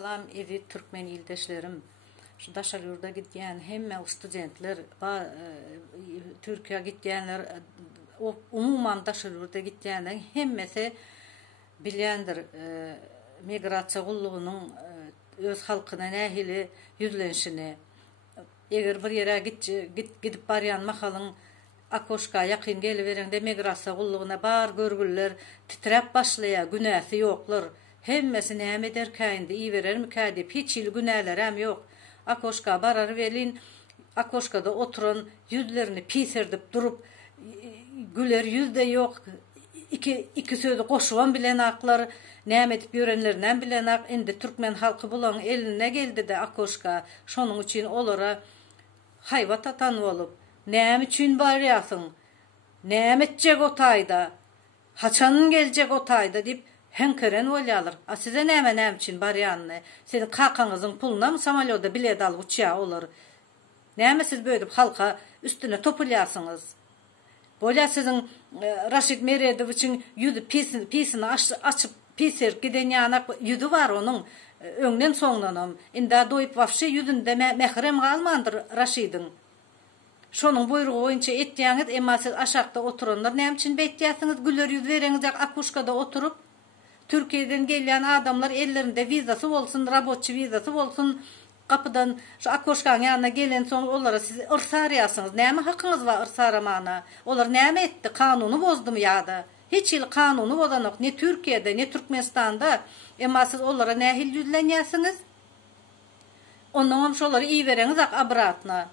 Salam evi Türkmen ildeşlerim. Şu Daşar yurda gitgen hemme studentler, Türkiye gitgenler, umuman Daşar yurda gitgenler hemmesi bilyendir migrasiya gulluğunun öz halkına nähili yüzlenişini. Eger bir yere gidip baryan mahalın akoşka yakın geliverende migrasiya gulluğuna bar görgüller titrep başlaya günäsi yoklar. Hemmesi näme derkäýinde iýerer mi kädip hiç il günäler hem yok. Akoşka barar velin, akoşkada oturan yüzlerini piserdip durup güler yüzde yok. İki sözü goşuwan bilen aklar näme edip ýörenlerinden bilen ak. Indi Türkmen halky bulan eline geldi de akoşka şonuň üçin olara haýbat atan bolup näme üçin barýasyň? Näme etjek o taýda? Haçan geljek o taýda dip henkeren bolýarlar. A size näme üçin barýanny? Senin kakaňyzyň puluna mı samolyoda bilet alyp uçýar olar? Näme siz böyle halka üstüne topulýarsyňyz? Bolýa sizin Raşid Meredowiçiň ýüzü pisini açyp piser giden ýanak ýüzü var onuň öňden soňdanam. Indi doýup wapşy ýüzünde mehrem galmandyr Raşidiň. Şonuň buyrugy boýunça etýäňiz, emma siz aşakda oturanlar näme üçin beýtýärsiňiz? Güler ýüz bereňiz akuşkada oturup Türkiýeden gelýän adamlar ellerinde vizasy bolsun, rabotçy vizasy bolsun, kapıdan şu akoşkaň ýanyna gelen soň olara siz ırsaryasınız. Näme hakyňyz var ırsaramana? Olar näme etdi? Kanuny bozdumy ýa-da? Hiç il kanuny bozanok ne Türkiýede, ne Türkmenistanda. Emma siz olara nähil ýüzlenýärsiňiz? Ondan şolary iýereňiz abratna.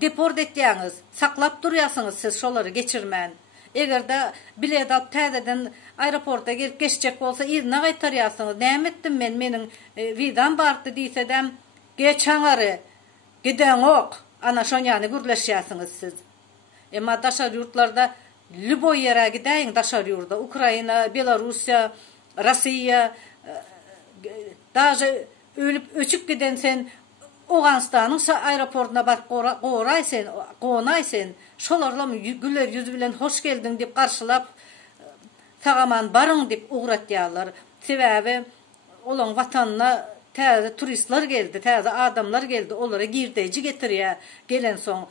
Deport etýäňiz, saklap durýasyňyz siz şolary geçirmän. Eger de bilet alıp täzeden aeroporta gelip geçecek bolsa ýerine gaýtarýasyňyz. Näme etdim men? Meniň vidan bardy diýsedem, geçaňary giden ok. Ana şoňany gürleşýäsiňiz siz. Emma daşar ýurtlarda lüboy ýere gideýin, daşar ýurda Ukraina, Belarusiýa, Rossiýa, daşy ölüp öçüp giden sen Oğanstanyň aeroportuna barıp gonaýsyn, şolarla güler ýüz bilen hoş geldin dip garşylap tagaman barıň dip ugratýarlar. Sebäbi olaň watanyna täze turistler geldi, täze adamlar geldi, olara girdeji getirýär. Gelen soň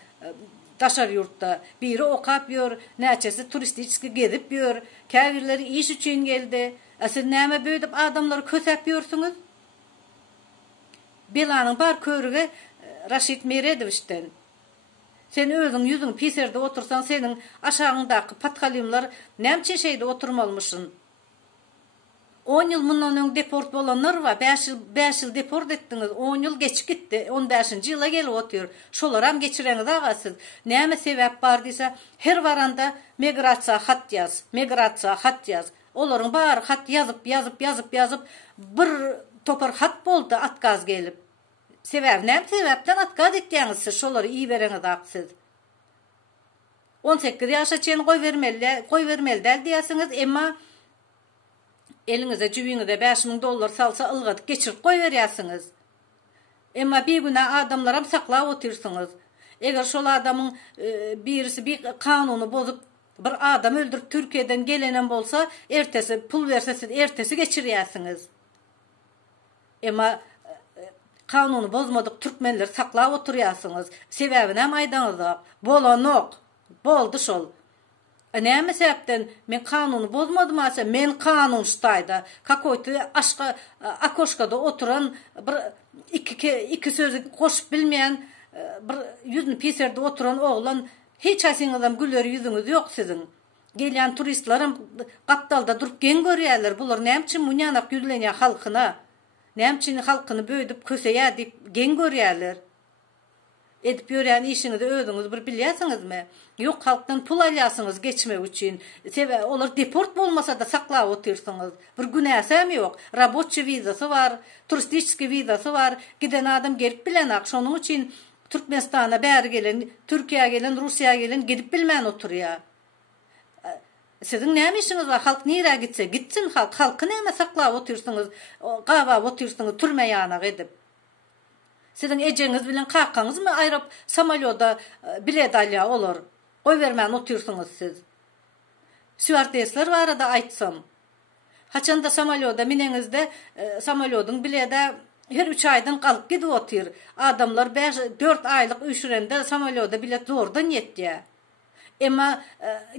daşar ýurtda biri okap ýör, näçesi turistik gezip ýör, käbirleri iş üçin geldi. Siz näme böýdip adamlary kösäp ýörsiňiz? Belanyň bar körüge Raşid Meredowiçden. Sen özüň ýüzüň piserde otursan, senin aşagyňdaky patkalyumlar näme üçin şeýde oturmalmyşyn? 10 ýyl mundan öň deport bolanlar var. 5 ýyl deport etdiňiz, 10 ýyl geç gitdi. 15-nji ýyla gelip otur. Şolar hem geçireňiz agasyz. Näme sebäp bar diýse, her baranda migrasiya hat ýaz. Olaryň bary hat ýazyp bir topar hat boldy atkaz gelip. Sebäp näme sebäpden atkaz etýäňiz siz şolary iýereňiz aksyz. 18 ýaşa çen goý bermeli diýäsiňiz, emma eliňize jübiňize $5.000 salsa ylgat geçirip goý berýärsiňiz. Emma bir güne adamlar hem saklap otursyňyz. Eger şol adamyň birisi bir kanuny bozup bir adam öldürüp Türkiýeden gelenen bolsa, ertesi pul berse siz ertesi geçirýärsiňiz. Emma kanuny bozmadyk türkmenler saklap oturýarsyňyz. Sebäbi näme aýdaňyz? Bolanok. Boldy şol. Näme sebäpden men kanuny bozmadym asa, men kanun ştaýda. Kakoýty akoşkada oturan bir iki sözü goşup bilmeýän bir ýüzüni piserde oturan oglan hiç asyňyzdan güler ýüzüňiz ýok sizin. Gelýän turistlaram gapdalda durup gen görýärler. Bular näme üçin munýanak ýüzlenýär halkyna? Näme üçin halkyny böýdüp köseýär dip gen görýärler? Edip ýören işinizi özüňiz bir bilýärsiňizmi? Ýok, halkdan pul alýarsyňyz geçmek üçin. Sebäbi olar deport bolmasa da saklap otursyňyz. Bir günäsi hem ýok. Rabotçy vizasy var, turistik vizasy var. Giden adam gelip bilen ak. Şonuň üçin Türkmenistana bäri gelen, Türkiýe gelen, Russiýa gelen gidip bilmän oturýar. Sizin näme işiniz var? Halk näre gitse gitsin, halky näme saklap otursyňyz, gawap otursyňyz türme ýanyna edip. Sizin ejeňiz bilen kakaňyzmy aýryp samolyoda bilet alýar olar. Goý bermän otursyňyz siz. Stewardessler barada aýtsam. Haçanda samolyoda minenizde samolyodun bilede her 3 aydan kalıp gidip otur. Adamlar 4 aylık üşürende samolyoda bilet zordan yetdi. Emma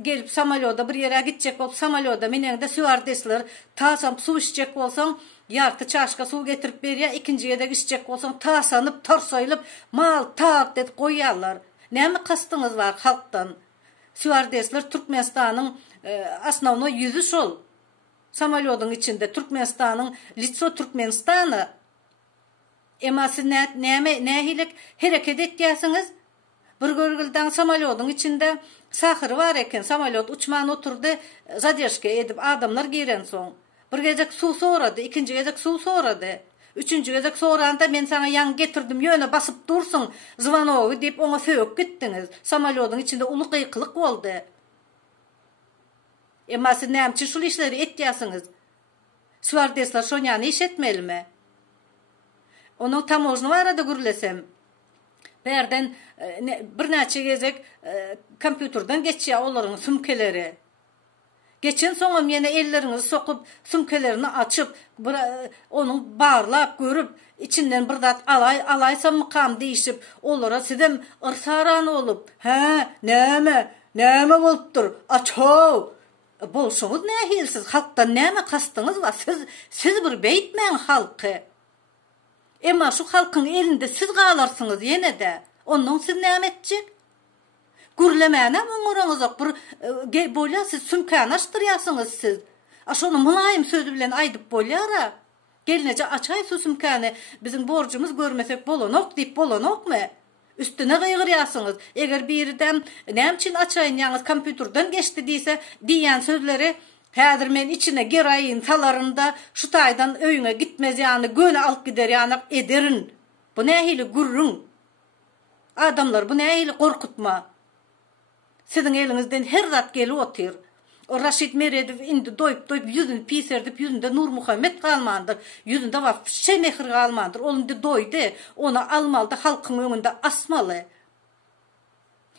gelip samolyoda bir yere gidecek olup samolyoda minende stewardessler tasam su içecek olsan yartı çaşka su getirip beriyor. İkinciye de içecek olsan tasanıp tarsayılıp mal tak dedi koyarlar. Näme kastınız var halktan? Stewardessler Türkmenistan'ın asnavno yüzü şol. Samolyodun içinde Türkmenistan'ın Litso Türkmenistan'ı. Emma siz nähilik hareket etdiysiniz? Bir görgülden samolyodun içinde sahır var eken samolyot uçman oturdu zadержка edip adamlar giren son. Bir gezek su soradı, ikinci gezek su soradı. Üçüncü gezek soranda men sana yan getirdim yöne basıp dursun Zvanovi deyip ona söğüp gittiniz. Samolyodun içinde ulu kıykılık oldu. Emma siz näme şul işleri etdiysiniz? Stewardesslar şonyanı iş etmeli mi? Onun tamojnu var da gürlesem. Berden bir näçe gezek kompüterden geçýär olaryň sümkeleri. Geçen soňam ýene ellerinizi sokup sümkelerini açıp onun barlap görüp içinden bir zat alaysam mykam diýişip olara sizem ırsaran olup ha näme bolupdyr açaw bolşoňuz nähilsiz halkdan näme kastyňyz var siz bir beýtmäň halky. Emma şu halkın elinde siz galarsınız yine de. Ondan siz näme etjek? Gürlemäne oňoraňyz bir bolýa siz sümkän açdyrýasyňyz siz. Aşonu mulayim sözü bilen aýdyp bolýara. Gelneje açay şu sümkäni bizim borjumuz görmesek bolanok diýip bolanokmy? Üstüne gıýgyrýasyňyz. Eger birden näme üçin açaýyn ýalňyz kompüterden geçdi diýse diýen sözleri häzir men içine giraýyn salarynda şu taýdan öýüňe gitmez ýany göne alyp gider ýany ederin. Bu nähili gurrun. Adamlar bu nähili korkutma. Sizin elinizden her zat gelip otur. O Raşid Meredow indi doyup yüzünü piserdip yüzünde Nur Muhammed kalmandır. Yüzünde var şey mehir kalmandır. Olundu doydu. Onu almalı halkın önünde asmalı.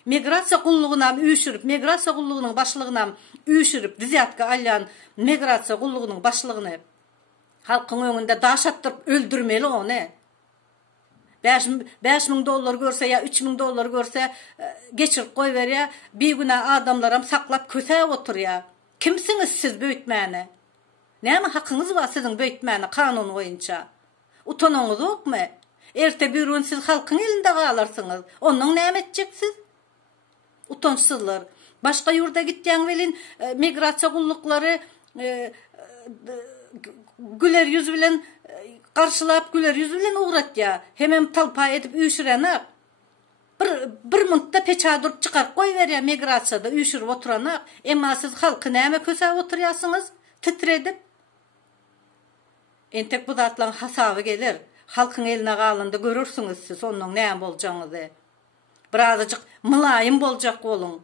Migrasiya qulluğuna üyüşürüp, migrasiya qulluğunun başlığına üyüşürüp, diziyatka alyan migrasiya qulluğunun başlığını halkın önünde daş attırıp öldürmeli onu. $5,000 görse ya $3,000 görse geçirip koy ver ya bir güne adamlarım saklap köse otur ya. Kimsiniz siz büyütmeni? Näme hakkınız var sizin büyütmeni kanun boyunca? Utanığınız yok mu? Erte bir gün siz halkın elinde kalarsınız. Ondan näme edeceksiniz? Utançsızlar. Başka yurda gittiğin velin migrasiya kullukları güler yüz bilen karşılap güler yüz bilen uğrat ya. Hemen talpa edip üyüşürenek. Bir mıntta peçadurup çıkar koy ver ya migrasiyada üyüşürüp oturanak. Emma siz halkı näme köse oturuyorsunuz? Titredip. Entek bu zatlan hasabı gelir. Halkın eline kalında görürsünüz siz onun näme boljagyňyzy. Birazcık mulayim boljak olun.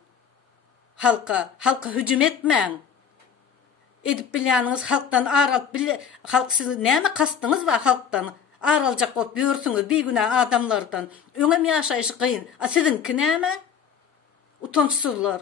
Halka hücum etmeň. Edip bilýäniňiz halkdan aralyp halk siz näme kastyňyz var halkdan araljak bolup ýörsüňiz bir güne adamlardan öňem ýaşaýyş kıyın. Siziňki näme? Utançsızlar.